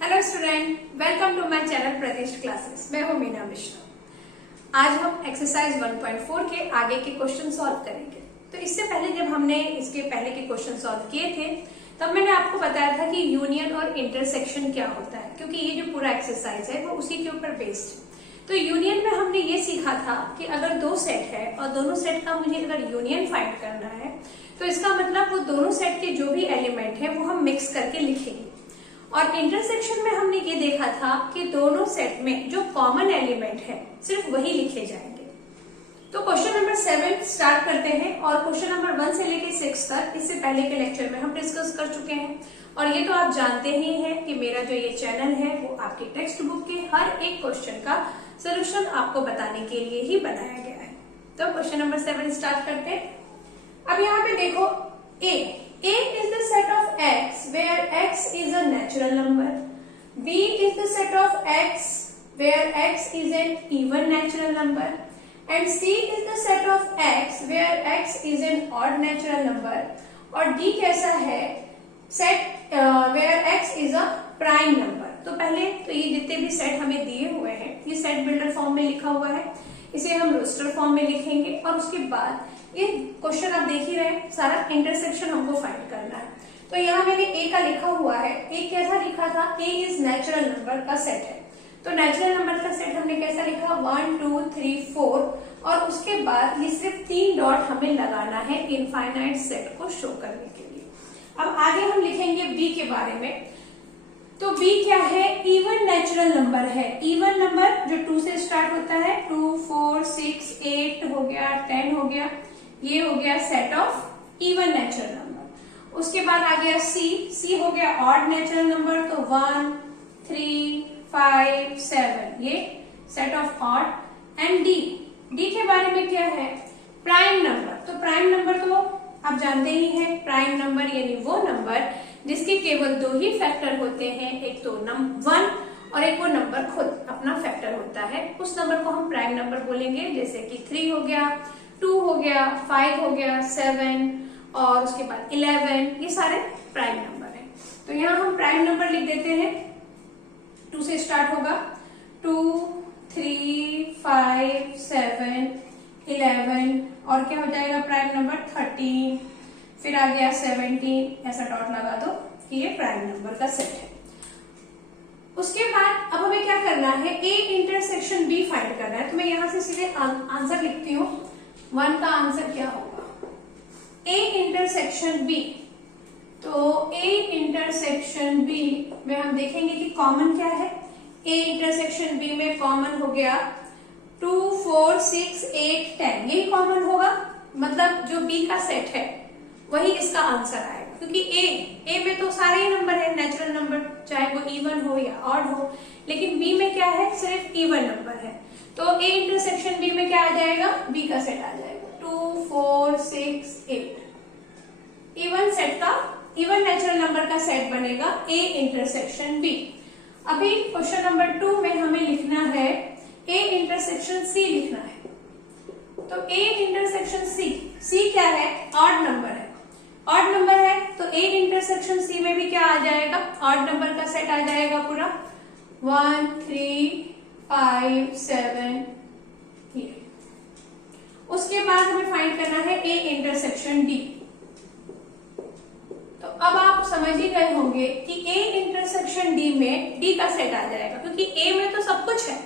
Hello student, welcome to my channel Pratishth classes. मैं हूं मीना मिश्रा। आज हम एक्सरसाइज 1.4 के आगे के क्वेश्चन सॉल्व करेंगे। तो इससे पहले जब हमने इसके पहले के क्वेश्चन सॉल्व किए थे तब मैंने आपको बताया था कि यूनियन और इंटरसेक्शन क्या होता है, क्योंकि ये जो पूरा एक्सरसाइज है वो उसी के ऊपर बेस्ड है। तो यूनियन में हमने ये सीखा था कि अगर दो सेट है और दोनों सेट का मुझे अगर यूनियन फाइंड करना है तो इसका मतलब वो दोनों सेट के जो भी एलिमेंट है वो हम मिक्स करके लिखेंगे। और इंटरसेक्शन में हमने ये देखा था कि दोनों सेट में जो कॉमन एलिमेंट है सिर्फ वही लिखे जाएंगे। तो क्वेश्चन नंबर 7 स्टार्ट करते हैं और क्वेश्चन नंबर 1 से लेके 6 तक इससे पहले के लेक्चर में हम डिस्कस कर चुके हैं। और ये तो आप जानते ही हैं कि मेरा जो ये चैनल है वो आपकी टेक्स्ट बुक के हर एक क्वेश्चन का सोल्यूशन आपको बताने के लिए ही बनाया गया है। तो क्वेश्चन नंबर 7 स्टार्ट करते हैं। अब यहाँ पे देखो A is the set of x where x is a natural number. B is the set of x where x is an even natural number. And C is the set of x where x is an odd natural number. और D कैसा है? Set where x is a prime number. तो पहले तो ये जितने भी set हमें दिए हुए हैं ये सेट बिल्डर फॉर्म में लिखा हुआ है, इसे हम रोस्टर फॉर्म में लिखेंगे। और उसके बाद ये क्वेश्चन आप देख ही रहे हैं, सारा इंटरसेक्शन हमको फाइंड करना है। तो यहाँ मैंने ए का लिखा हुआ है। ए कैसा लिखा था? ए इज नेचुरल नंबर का सेट है। तो नेचुरल नंबर का सेट हमने कैसा लिखा? 1 2 3 4 और उसके बाद ये सिर्फ 3 डॉट हमें लगाना है इनफाइनाइट सेट को शो करने के लिए। अब आगे हम लिखेंगे बी के बारे में। तो बी क्या है? इवन नेचुरल नंबर है। इवन नंबर जो 2 से स्टार्ट होता है, 2 4 6 8 हो गया, 10 हो गया, ये हो गया set of even natural number. उसके बाद आ गया सी हो गया ऑड नेचुरल नंबर, तो 1 3 5 7 ये set of odd. And D के बारे में क्या है? Prime number. तो प्राइम नंबर तो आप जानते ही हैं, प्राइम नंबर यानी वो नंबर जिसके केवल 2 ही फैक्टर होते हैं, एक तो 1 और एक वो नंबर खुद अपना फैक्टर होता है। उस नंबर को हम प्राइम नंबर बोलेंगे, जैसे कि 3 हो गया, 2 हो गया, 5 हो गया, 7 और उसके बाद 11, ये सारे प्राइम नंबर हैं। तो यहाँ हम प्राइम नंबर लिख देते हैं। 2 से स्टार्ट होगा, 2 3 5 7 11 और क्या हो जाएगा प्राइम नंबर? 13, फिर आ गया 17, ऐसा डॉट लगा दो कि ये प्राइम नंबर का सेट है। उसके बाद अब हमें क्या करना है? ए इंटरसेक्शन बी फाइंड करना है। तो मैं यहां से सीधे आंसर लिखती हूँ। 1 का आंसर क्या होगा? A intersection B. तो ए इंटरसेक्शन बी में हम देखेंगे कि कॉमन क्या है। ए इंटरसेक्शन बी में कॉमन हो गया 2 4 6 8 10, यही कॉमन होगा। मतलब जो बी का सेट है वही इसका आंसर आएगा, क्योंकि ए में तो सारे ही नंबर है नेचुरल नंबर, चाहे वो इवन हो या ऑड हो। लेकिन बी में क्या है? सिर्फ इवन नंबर है। तो ए इंटरसेक्शन बी में क्या आ जाएगा? बी का सेट आ जाएगा 2 4 6 8। इवन सेट का, इवन नेचुरल नंबर का सेट बनेगा ए इंटरसेक्शन बी। अभी क्वेश्चन नंबर 2 में हमें लिखना है ए इंटरसेक्शन सी लिखना है। तो ए इंटरसेक्शन सी क्या है? ऑड नंबर है। ऑड नंबर है तो ए इंटरसेक्शन सी में भी क्या आ जाएगा? ऑड नंबर का सेट आ जाएगा पूरा 1 3 5 7 ये। उसके बाद हमें फाइंड करना है ए इंटरसेक्शन डी। तो अब आप समझ ही गए होंगे कि ए इंटरसेक्शन डी में डी का सेट आ जाएगा, क्योंकि ए में तो सब कुछ है।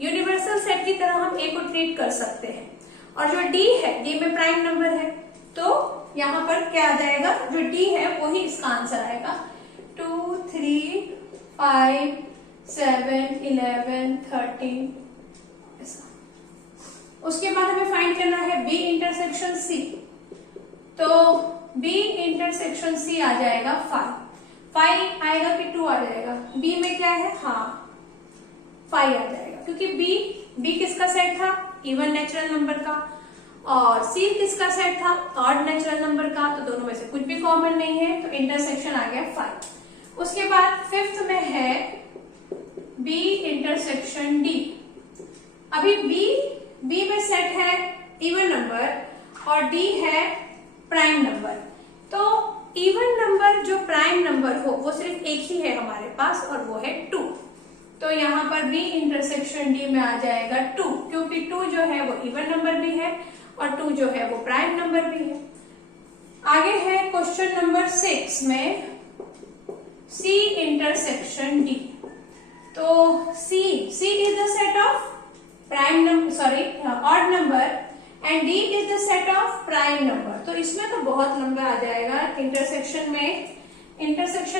यूनिवर्सल सेट की तरह हम ए को ट्रीट कर सकते हैं। और जो डी है, डी में प्राइम नंबर है, तो यहाँ पर क्या आ जाएगा? जो डी है वही इसका आंसर आएगा 2 3 5 7 11 13 ऐसा। उसके बाद हमें फाइंड करना है बी इंटरसेक्शन सी। तो बी इंटरसेक्शन सी आ जाएगा 5 आएगा कि 2 आ जाएगा? बी में क्या है? हाँ 5 आ जाएगा, क्योंकि बी किसका सेट था? इवन नेचुरल नंबर का। और सी किसका सेट था? ऑड नेचुरल नंबर का। तो दोनों में से कुछ भी कॉमन नहीं है, तो इंटरसेक्शन आ गया 5। उसके बाद 5th में है बी इंटरसेक्शन डी। अभी बी में सेट है इवन नंबर और डी है प्राइम नंबर। तो इवन नंबर जो प्राइम नंबर हो वो सिर्फ एक ही है हमारे पास और वो है 2। तो यहाँ पर B इंटरसेक्शन D में आ जाएगा 2, क्योंकि 2 जो है वो इवन नंबर भी है और 2 जो है वो प्राइम नंबर भी है। आगे है क्वेश्चन नंबर 6 में C इंटरसेक्शन D। तो C is the set of prime number odd number and D is the set of prime number. तो इसमें तो बहुत लंबा आ जाएगा। इंटरसेक्शन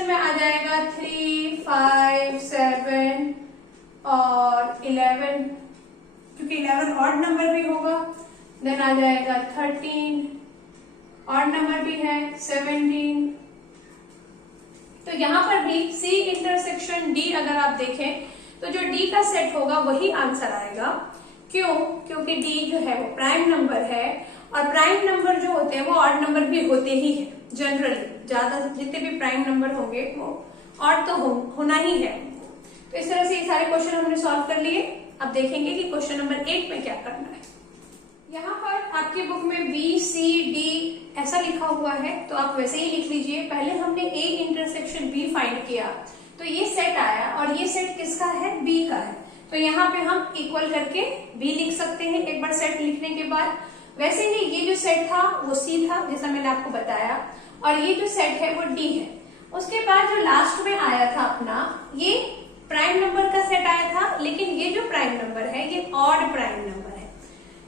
में आ जाएगा 3, 5, 7 और 11, क्योंकि 11 ऑड नंबर भी होगा। देन आ जाएगा 13, ऑड नंबर भी है 17। तो यहाँ पर भी C इंटरसेक्शन D अगर आप देखें तो जो D का सेट होगा वही आंसर आएगा। क्यों? क्योंकि D जो है वो प्राइम नंबर है और प्राइम नंबर जो होते हैं वो ऑड नंबर भी होते ही है। जनरली ज्यादा जितने भी प्राइम नंबर होंगे वो ऑड तो होना ही है। तो इस तरह से ये सारे क्वेश्चन हमने सॉल्व कर लिए। अब देखेंगे कि क्वेश्चन नंबर 8 में क्या करना है। यहाँ पर आपकी बुक में B, C, D ऐसा लिखा हुआ है, तो आप वैसे ही लिख लीजिए। पहले हमने A इंटरसेक्शन B फाइंड किया तो ये सेट आया और ये सेट किसका है? B का है। तो यहाँ पे हम इक्वल करके B लिख सकते हैं एक बार सेट लिखने के बाद। वैसे ही ये जो सेट था वो C था, जैसा मैंने आपको बताया, और ये जो सेट है वो D है। उसके बाद जो लास्ट में आया था अपना, ये प्राइम नंबर का सेट आया था, लेकिन ये जो प्राइम नंबर है ये ऑड प्राइम नंबर है।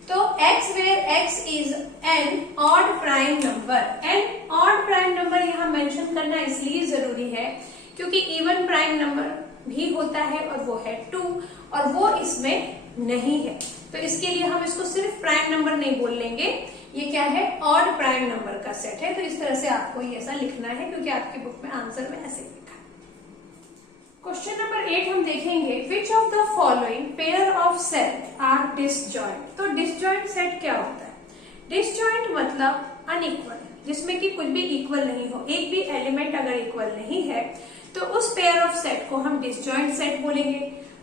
तो x where x is an odd prime number, and odd prime number यहाँ मेंशन करना इसलिए जरूरी है क्योंकि इवन प्राइम नंबर भी होता है और वो है 2, और वो इसमें नहीं है। तो इसके लिए हम इसको सिर्फ प्राइम नंबर नहीं बोल लेंगे, ये क्या है? ऑड प्राइम नंबर का सेट है। तो इस तरह से आपको ये ऐसा लिखना है क्योंकि आपकी बुक में आंसर में ऐसे लिखा है। क्वेश्चन नंबर 8 हम देखेंगे, which of the following pair of set are disjoint. तो डिसजॉइंट सेट क्या होता है? डिसजॉइंट मतलब अनइक्वल, जिसमें कि कुछ भी इक्वल नहीं हो, एक भी एलिमेंट अगर इक्वल नहीं है तो उस पेयर ऑफ सेट को हम डिसजॉइंट सेट बोलेंगे।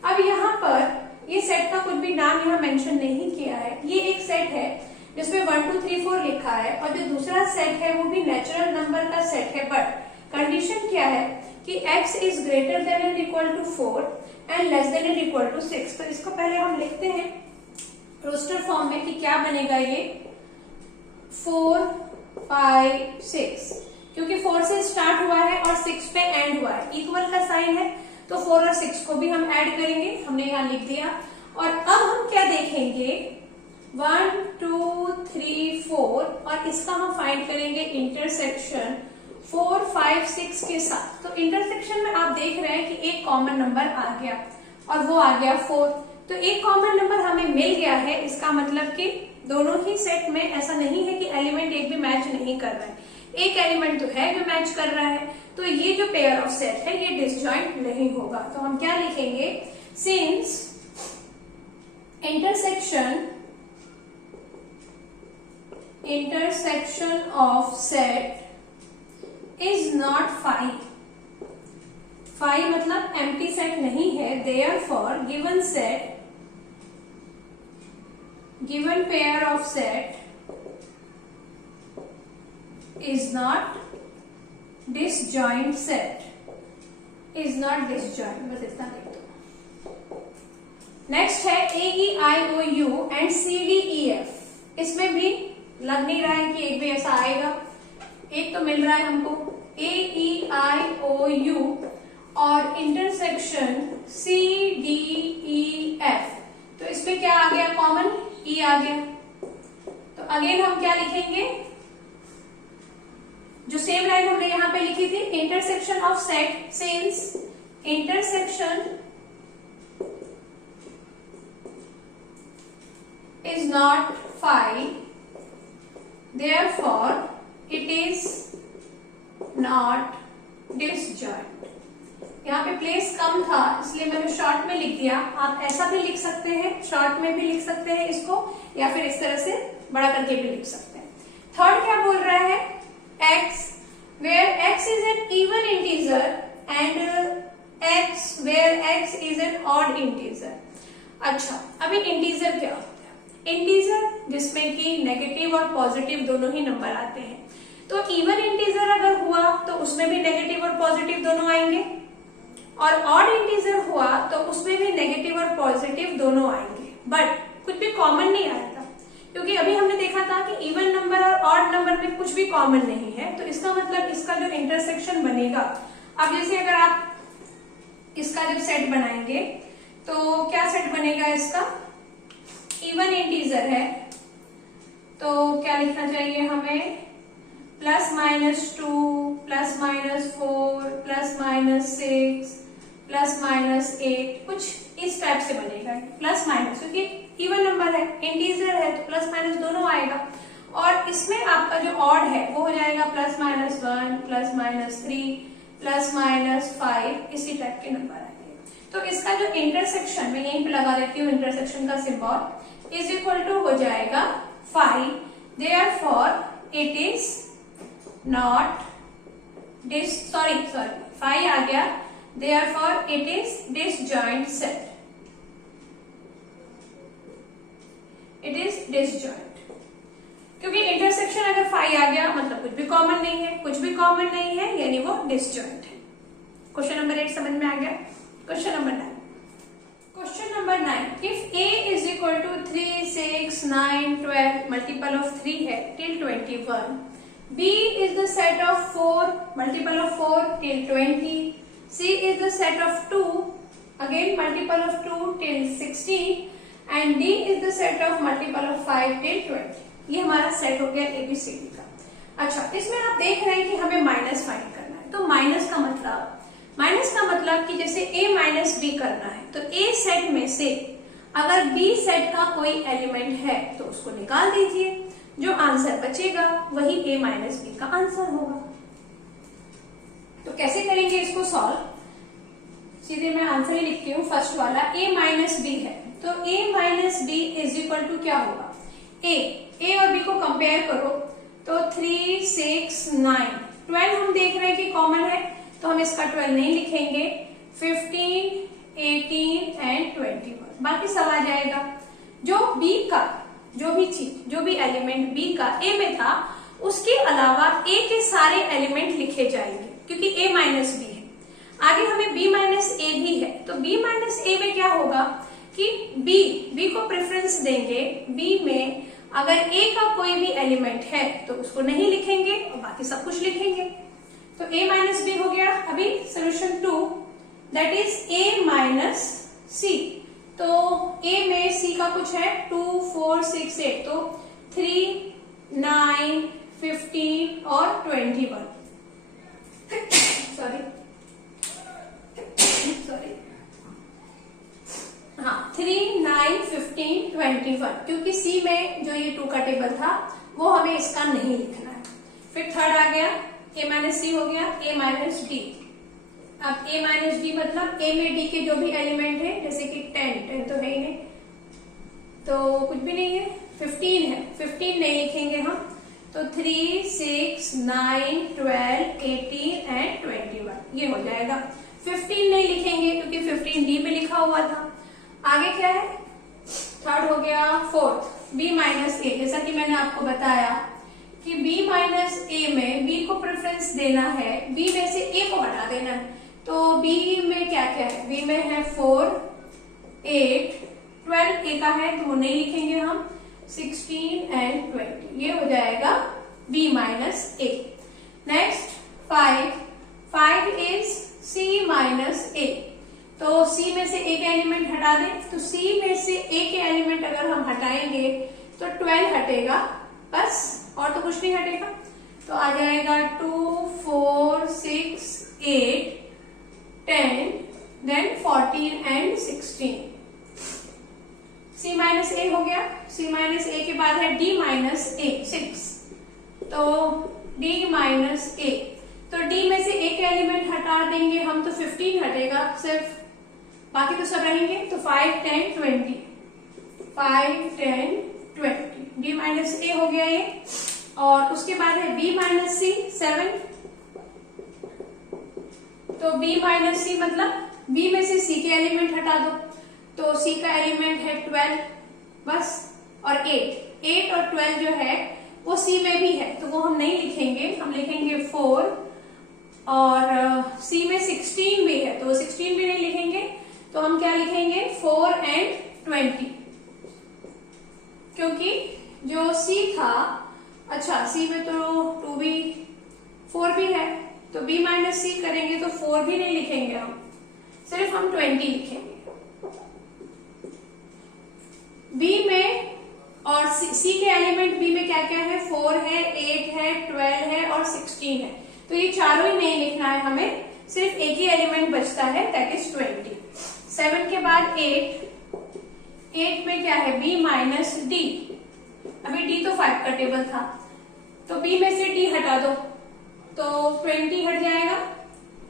अब यहाँ पर ये सेट का कुछ भी नाम यहाँ मेंशन नहीं किया है। ये एक सेट है जिसमें 1, 2, 3, 4 लिखा है, और जो दूसरा सेट है वो भी नेचुरल नंबर का सेट है, बट कंडीशन क्या है कि x is greater than and equal to 4 and less than and equal to 6। तो इसको पहले हम लिखते हैं रोस्टर फॉर्म में कि क्या बनेगा ये 4, 5, 6, क्योंकि 4 से स्टार्ट हुआ है और 6 पे एंड हुआ है, इक्वल का साइन है, तो 4 और 6 को भी हम ऐड करेंगे। हमने यहाँ लिख दिया। और अब हम क्या देखेंगे, 1, 2, 3, 4, और इसका हम फाइंड करेंगे इंटरसेक्शन 4, 5, 6 के साथ। तो इंटरसेक्शन में आप देख रहे हैं कि एक कॉमन नंबर आ गया और वो आ गया 4। तो एक कॉमन नंबर हमें मिल गया है, इसका मतलब कि दोनों ही सेट में ऐसा नहीं है कि एलिमेंट एक भी मैच नहीं कर रहा है, एक एलिमेंट तो है जो मैच कर रहा है। तो ये जो पेयर ऑफ सेट है ये डिसजॉइंट नहीं होगा। तो हम क्या लिखेंगे, since intersection of set is not 5 मतलब एम्प्टी सेट नहीं है, therefore given pair of set is not disjoint set, is not disjoint, बस इतना लिख दो। नेक्स्ट है AEIOU एंड CDEF। इसमें भी लग नहीं रहा है कि एक भी ऐसा आएगा, एक तो मिल रहा है हमको AEIOU और इंटरसेक्शन CDEF। तो इसमें क्या आ गया? कॉमन E आ गया। तो अगेन हम क्या लिखेंगे, जो सेम लाइन हमने यहां पे लिखी थी, intersection of set, since intersection is not 5 therefore it is not disjoint. यहाँ पे प्लेस कम था इसलिए मैंने शॉर्ट में लिख दिया। आप ऐसा भी लिख सकते हैं, शॉर्ट में भी लिख सकते हैं इसको, या फिर इस तरह से बड़ा करके भी लिख सकते हैं। थर्ड क्या बोल रहा है, x where x is an even integer and x where x is an odd integer। अच्छा, अभी इंटीजर क्या होता है? इंटीजर जिसमें कि नेगेटिव और पॉजिटिव दोनों ही नंबर आते हैं। तो इवन इंटीजर अगर हुआ तो उसमें भी नेगेटिव और पॉजिटिव दोनों आएंगे, और ऑड इंटीजर हुआ तो उसमें भी नेगेटिव और पॉजिटिव दोनों आएंगे, बट कुछ भी कॉमन नहीं आएगा, क्योंकि अभी हमने देखा था कि इवन नंबर और ऑड नंबर में कुछ भी कॉमन नहीं है। तो इसका मतलब इसका जो इंटरसेक्शन बनेगा, अब जैसे अगर आप इसका जब सेट बनाएंगे तो क्या सेट बनेगा इसका, इवन इंटीजर है तो क्या लिखना चाहिए हमें, +-2 +-4 +-6 +-8, कुछ इस टाइप से बनेगा, प्लस माइनस, क्योंकि इवन नंबर है, इंटीजर है तो प्लस माइनस दोनों आएगा। और इसमें आपका जो ऑड है वो हो जाएगा +-1 +-3 +-5, इसी टाइप के नंबर आएंगे। तो इसका जो इंटरसेक्शन, मैं यहीं पे लगा देती हूँ इंटरसेक्शन का सिंबल, इज इक्वल टू हो जाएगा 5, therefore it is not sorry 5 आ गया, therefore it is disjoint set, it is disjoint, क्योंकि इंटरसेक्शन अगर 5 आ गया मतलब कुछ भी कॉमन नहीं है, कुछ भी कॉमन नहीं है यानी वो डिसजॉइंट है। क्वेश्चन नंबर 8 समझ में आ गया। Question number 9, question number 9, if a is equal to 3 6 9 12 multiple of 3 है till 21, b is the set of 4 multiple of 4 till 20, c is the set of 2 again multiple of 2 till 16 and d is the set of multiple of 5 till 20। ये हमारा set हो गया ABCD का। अच्छा, इसमें आप देख रहे हैं कि हमें माइनस फाइंड करना है, तो माइनस का मतलब कि जैसे a माइनस बी करना है तो a सेट में से अगर b सेट का कोई एलिमेंट है तो उसको निकाल दीजिए, जो आंसर बचेगा वही a माइनस बी का आंसर होगा। तो कैसे करेंगे इसको सॉल्व, सीधे मैं आंसर ही लिखती हूँ, फर्स्ट वाला a माइनस बी है तो a minus B is equal to क्या होगा, a और b को कंपेयर करो तो 3 6 9 12 हम देख रहे हैं कि कॉमन है तो हम इसका 12 नहीं लिखेंगे, 15 18 एंड 21 बाकी सब आ जाएगा। जो b का जो भी एलिमेंट b का a में था उसके अलावा a के सारे एलिमेंट लिखे जाएंगे, क्योंकि a माइनस बी है। आगे हमें b माइनस a भी है तो b माइनस a में क्या होगा कि b को प्रेफरेंस देंगे, b में अगर a का कोई भी एलिमेंट है तो उसको नहीं लिखेंगे और बाकी सब कुछ लिखेंगे। तो a माइनस बी हो गया। अभी solution 2 that is a minus C, तो a में c का कुछ है 2 4 6 8, तो 3 9 15 और 21 सॉरी हाँ 3 9 15 21, क्योंकि C में जो ये 2 का टेबल था वो हमें इसका नहीं लिखना है। फिर थर्ड आ गया a माइनस सी हो गया a माइनस डी। अब a माइनस डी मतलब a में d के जो भी एलिमेंट है, जैसे कि 10 तो है ही नहीं तो कुछ भी नहीं है, 15 है 15 नहीं लिखेंगे हम, तो 3 6 9 12 18 एंड 21 ये हो जाएगा। 15 नहीं लिखेंगे क्योंकि 15 डी में लिखा हुआ था। आगे क्या है, थर्ड हो गया। फोर्थ b माइनस ए, जैसा कि मैंने आपको बताया कि b माइनस ए में b को प्रेफरेंस देना है, b में से a को हटा देना है, तो b में क्या क्या है, b में है 4 8 12 a का है तो वो नहीं लिखेंगे हम, 16 एंड 20 ये हो जाएगा b minus A. Next 5 is c minus A, तो c में से एक एलिमेंट हटा दें, तो c में से एक एलिमेंट अगर हम हटाएंगे तो 12 हटेगा बस, और तो कुछ नहीं हटेगा, तो आ जाएगा 2 4 6 8 10 देन 14 एंड 16। c माइनस ए हो गया। c माइनस ए के बाद है d माइनस ए 6, तो d माइनस ए, तो d में से एक एलिमेंट हटा देंगे हम तो 15 हटेगा सिर्फ, बाकी तो सब रहेंगे, तो 5 10 20 5 10 20 d माइनस ए हो गया ये। और उसके बाद है b माइनस सी 7, तो b माइनस सी मतलब b में से c के एलिमेंट हटा दो, तो c का एलिमेंट है 12 बस, और 8 और 12 जो है वो c में भी है तो वो हम नहीं लिखेंगे, हम लिखेंगे 4 और सी में 16 भी है तो 16 भी नहीं लिखेंगे, तो हम क्या लिखेंगे 4 and 20, क्योंकि जो सी था, अच्छा सी में तो 2 भी 4 भी है, तो b माइनस सी करेंगे तो 4 भी नहीं लिखेंगे, हम सिर्फ हम 20 लिखेंगे। b में और c के एलिमेंट b में क्या क्या है, 4 है, 8 है, 12 है और 16 है, तो ये चारों ही नहीं लिखना है हमें, सिर्फ एक ही एलिमेंट बचता है दैट इज 20। 7 के बाद 8 में क्या है b माइनस डी, अभी d तो 5 का टेबल था, तो b में से d हटा दो तो 20 हट जाएगा,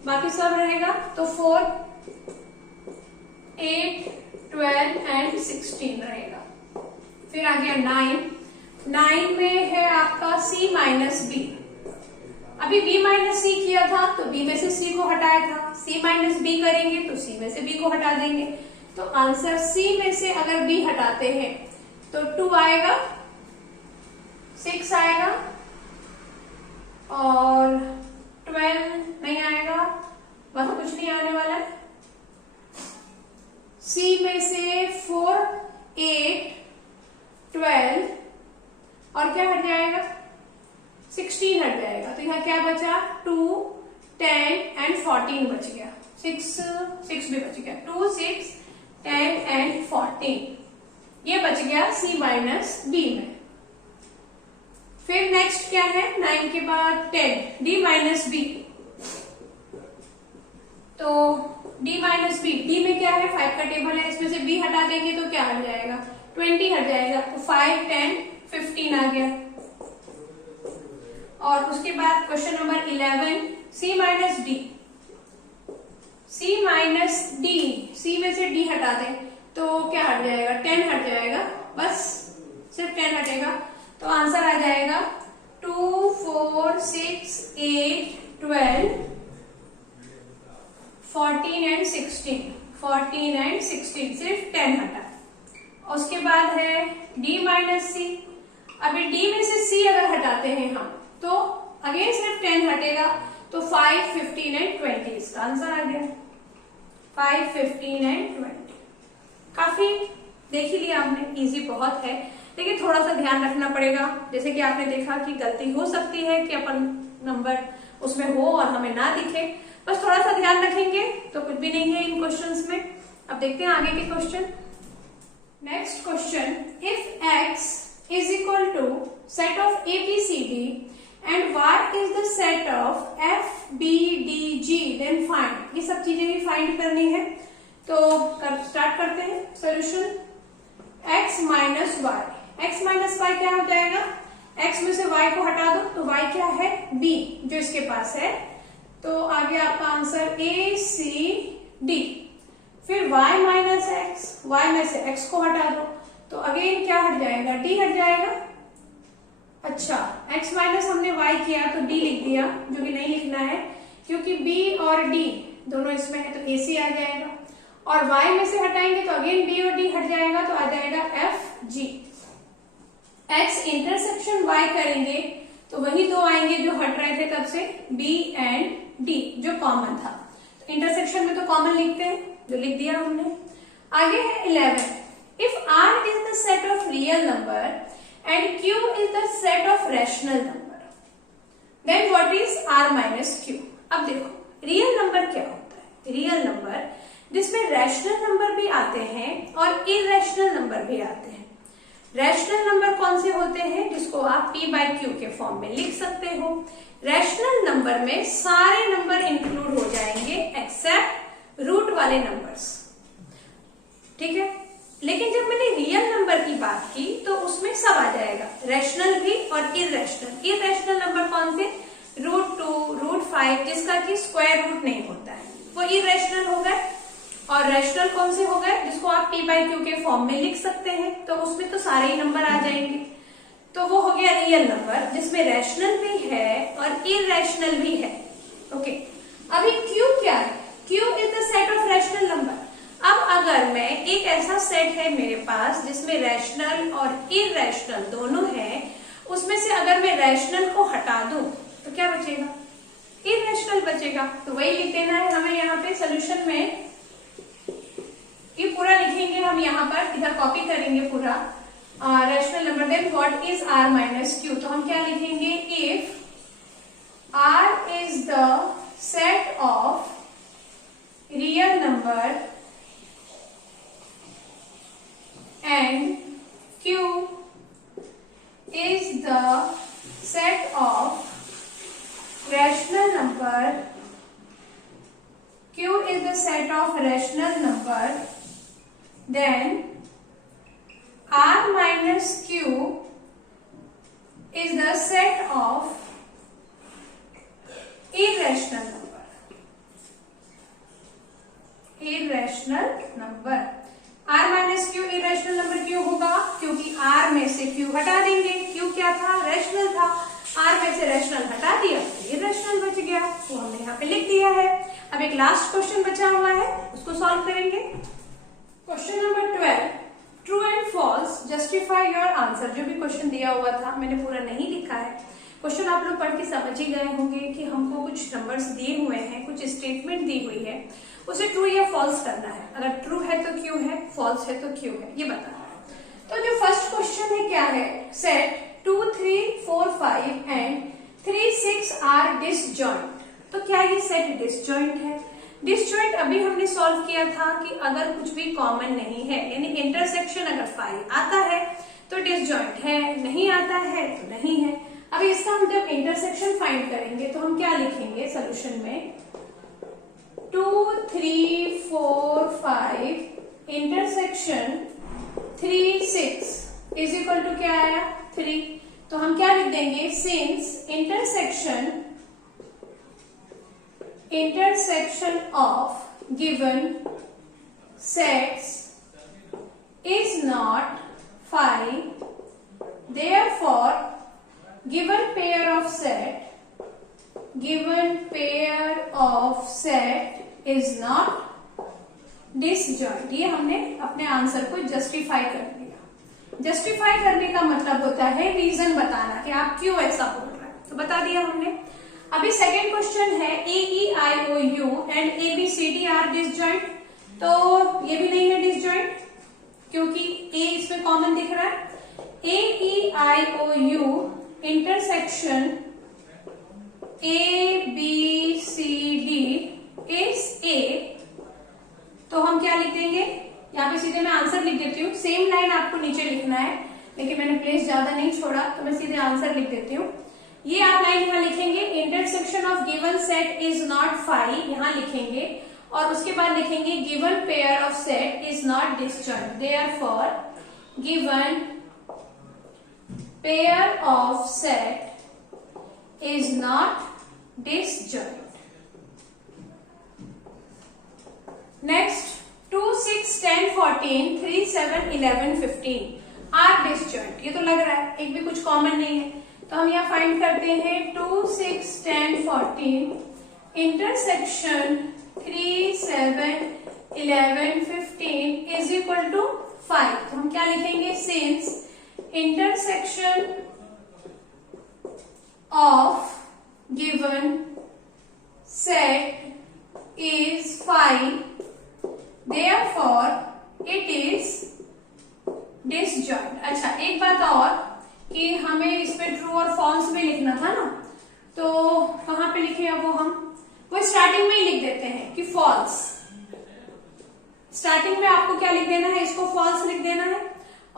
बाकी सब रहेगा, तो 4, 8, 12 एंड 16 रहेगा। फिर आ गया 9 में है आपका c माइनस बी, अभी b माइनस सी किया था तो b में से c को हटाया था, c माइनस बी करेंगे तो c में से b को हटा देंगे, तो आंसर c में से अगर b हटाते हैं तो 2 आएगा, 6 आएगा और 12 नहीं आएगा, बाकी कुछ नहीं आने वाला है। C में से 4, 8, 12 और क्या हट जाएगा, 16 हट जाएगा, तो यहाँ क्या बचा 2, 10 एंड 14 बच गया, 6 भी बच गया, 2, 6, 10 एंड 14 ये बच गया C माइनस बी में। फिर नेक्स्ट क्या है, 9 के बाद 10 d माइनस बी, तो d माइनस बी, d में क्या है 5 का टेबल है, इसमें से b हटा देंगे तो क्या हट जाएगा 20 हट जाएगा, तो 5, 10, 15 आ गया। और उसके बाद question number 11 c minus D, c minus D, c में से d हटा दें तो क्या हट जाएगा 10 हट जाएगा, बस सिर्फ 10 हटेगा, तो आंसर आ जाएगा 2, 4, 6, 8, 12, 14 एंड 16, सिर्फ 10 हटा। उसके बाद है d माइनस सी, अभी d में से c अगर हटाते हैं हम तो अगेन सिर्फ 10 हटेगा, तो 5, 15 एंड 20 इसका आंसर आ गया, 5, 15 एंड 20। काफी देख ही लिया आपने, इजी बहुत है, लेकिन थोड़ा सा ध्यान रखना पड़ेगा, जैसे कि आपने देखा कि गलती हो सकती है कि अपन नंबर उसमें हो और हमें ना दिखे, बस थोड़ा सा ध्यान रखेंगे तो कुछ भी नहीं है इन क्वेश्चंस में। अब देखते हैं आगे के क्वेश्चन। Next question, if x is equal to set of ABCD and y is the set of FBDG then find, ये सब चीजें भी फाइंड करनी है, तो स्टार्ट करते हैं solution. x minus Y, x minus Y क्या हो जाएगा, x में से y को हटा दो तो y क्या है b जो इसके पास है, तो आगे आपका आंसर ACD। फिर y माइनस एक्स, y में से x को हटा दो तो अगेन क्या हट जाएगा d हट जाएगा। अच्छा x माइनस हमने y किया तो d लिख दिया, जो कि नहीं लिखना है क्योंकि b और d दोनों इसमें है, तो AC आ जाएगा, और y में से हटाएंगे तो अगेन b और d हट जाएगा, तो आ जाएगा FG। x इंटरसेक्शन y करेंगे तो वही दो आएंगे जो हट रहे थे तब से, b एंड d जो कॉमन था, तो इंटरसेक्शन में तो कॉमन लिखते हैं, जो लिख दिया हमने। आगे है 11, if r is the set of real number and q is the set of rational number, then what is r minus q। अब देखो रियल नंबर क्या होता है, रियल नंबर जिसमें रैशनल नंबर भी आते हैं और इरेशनल नंबर भी आते हैं। रैशनल नंबर कौन से होते हैं, जिसको आप p/q के फॉर्म में लिख सकते हो। रैशनल नंबर में सारे नंबर इंक्लूड हो जाएंगे एक्सेप्ट रूट वाले नंबर्स, ठीक है। लेकिन जब मैंने रियल नंबर की बात की तो उसमें सब आ जाएगा, रैशनल भी और इरेशनल। इरेशनल नंबर कौन से, √2, √5 जिसका कि स्क्वायर रूट नहीं होता है, वो इरेशनल हो गए। और रैशनल कौन से हो गए, जिसको आप p/q के फॉर्म में लिख सकते हैं, तो उसमें तो सारे ही नंबर आ जाएंगे, तो वो हो गया रियल नंबर जिसमें रैशनल भी है और इरेशनल भी है। ओके, अभी q क्या है, q is the set of rational number. अब अगर मैं एक ऐसा सेट है मेरे पास जिसमें रैशनल और इरेशनल दोनों है, उसमें से अगर मैं रैशनल को दूं तो क्या बचेगा, इरेशनल बचेगा। तो वही लिख देना है हमें यहाँ पे सोल्यूशन में, ये पूरा लिखेंगे हम यहाँ पर, इधर कॉपी करेंगे पूरा rational number. Then what is r minus Q, तो हम क्या लिखेंगे, if r is the set of real number and q is the set of rational number, q is the set of rational number, then r minus q is the set of irrational number, irrational number। r minus Q irrational number क्यों होगा, क्योंकि r में से q हटा देंगे, q क्या था, rational था, r में से रैशनल हटा दिया तो इरेशनल बच गया, वो हमने यहाँ पे लिख दिया है। अब एक लास्ट क्वेश्चन बचा हुआ है, उसको सॉल्व करेंगे। Question number 12, true and false justify your answer. जो भी क्वेश्चन दिया हुआ था मैंने पूरा नहीं लिखा है, क्वेश्चन आप लोग पढ़ के समझ ही गए होंगे कि हमको कुछ नंबर्स दिए हुए हैं, कुछ स्टेटमेंट दी हुई है, उसे ट्रू या फॉल्स करना है। अगर ट्रू है तो क्यों है, फॉल्स है तो क्यों है, ये बताना है। तो जो फर्स्ट क्वेश्चन है क्या है, सेट 2, 3, 4, 5 एंड 3, 6 आर डिसजॉइंट। तो क्या ये सेट डिसजॉइंट है? डिसजॉइंट अभी हमने सॉल्व किया था कि अगर कुछ भी कॉमन नहीं है, यानी इंटरसेक्शन अगर 5 आता है तो डिसजॉइंट है, नहीं आता है तो नहीं है। अभी इसका हम जब इंटरसेक्शन फाइंड करेंगे तो हम क्या लिखेंगे सोल्यूशन में, 2, 3, 4, 5 इंटरसेक्शन 3, 6 इज इक्वल टू क्या आया, 3। तो हम क्या लिख देंगे, since intersection of given sets is not phi, therefore given pair of set is not disjoint। ये हमने अपने आंसर को जस्टिफाई कर दिया। जस्टिफाई करने का मतलब होता है रीजन बताना कि आप क्यों ऐसा बोल रहे हैं, तो बता दिया हमने। अभी सेकेंड क्वेश्चन है, A E I O U and A B C D are disjoint. तो ये भी नहीं है डिसजॉइंट क्योंकि ए इसमें कॉमन दिख रहा है। A E I O U intersection A B C D is A. तो हम क्या लिख देंगे, यहाँ पे सीधे मैं आंसर लिख देती हूँ। सेम लाइन आपको नीचे लिखना है, लेकिन मैंने प्लेस ज्यादा नहीं छोड़ा तो मैं सीधे आंसर लिख देती हूँ। ये आप लाइन यहाँ लिखेंगे, intersection of given set is not phi, यहाँ लिखेंगे और उसके बाद लिखेंगे given pair of set is not disjoint, therefore given pair of set is not disjoint. Next 2, 6, 10, 14, 3, 7, 11, 15 are disjoint. ये तो लग रहा है एक भी कुछ कॉमन नहीं है, तो हम यहाँ फाइंड करते हैं 2, 6, 10, 14 इंटरसेक्शन 3, 7, 11, 15 इज इक्वल टू 5। तो हम क्या लिखेंगे, since intersection of given set is 5, therefore it is disjoint। अच्छा एक बात और कि हमें इस पे ट्रू और फॉल्स भी लिखना था ना, तो कहाँ पे लिखे अब वो स्टार्टिंग में ही लिख देते हैं कि फॉल्स। स्टार्टिंग में आपको क्या लिख देना है, इसको फॉल्स लिख देना है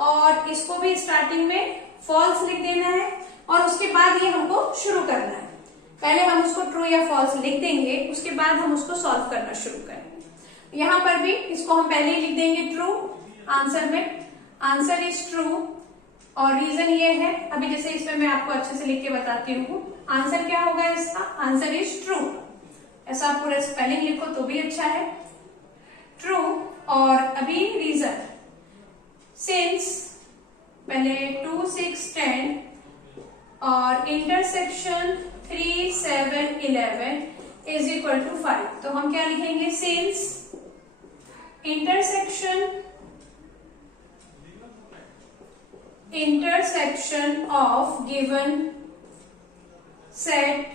और इसको भी स्टार्टिंग में फॉल्स लिख देना है और उसके बाद ये हमको शुरू करना है। पहले हम उसको ट्रू या फॉल्स लिख देंगे, उसके बाद हम उसको सॉल्व करना शुरू करेंगे। यहाँ पर भी इसको हम पहले ही लिख देंगे ट्रू आंसर में, आंसर इज ट्रू और रीजन ये है, अभी जैसे इसमें मैं आपको अच्छे से लिख के बताती हूँ। आंसर क्या होगा इसका, आंसर इज ट्रू। ऐसा आप पूरा स्पेलिंग लिखो तो भी अच्छा है, ट्रू। और अभी रीजन, सिंस पहले 2, 6, 10 और इंटरसेक्शन 3, 7, 11 इज इक्वल टू 5। तो हम क्या लिखेंगे, since intersection of given set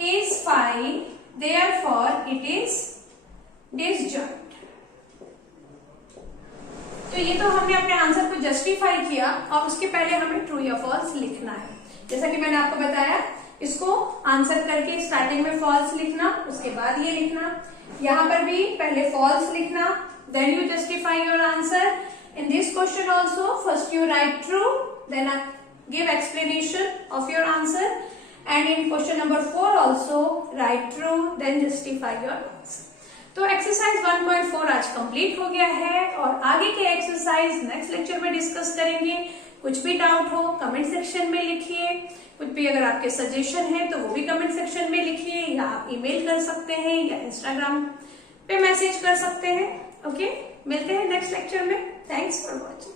is phi, therefore it is disjoint। तो ये तो हमने अपने आंसर को जस्टिफाई किया और उसके पहले हमें ट्रू या फॉल्स लिखना है। जैसा कि मैंने आपको बताया, इसको आंसर करके स्टार्टिंग में फॉल्स लिखना, उसके बाद ये लिखना। यहाँ पर भी पहले फॉल्स लिखना, then you justify your answer. In this question also first you write true, then give explanation of your answer, and in question number 4 also write true then justify your answer। तो exercise 1.4 आज complete हो गया है और आगे के exercise next lecture में discuss करेंगे। कुछ भी डाउट हो कमेंट सेक्शन में लिखिए, कुछ भी अगर आपके सजेशन है तो वो भी कमेंट सेक्शन में लिखिए, या आप ईमेल कर सकते हैं या इंस्टाग्राम पे मैसेज कर सकते हैं। ओके, मिलते हैं नेक्स्ट लेक्चर में। Thanks for watching.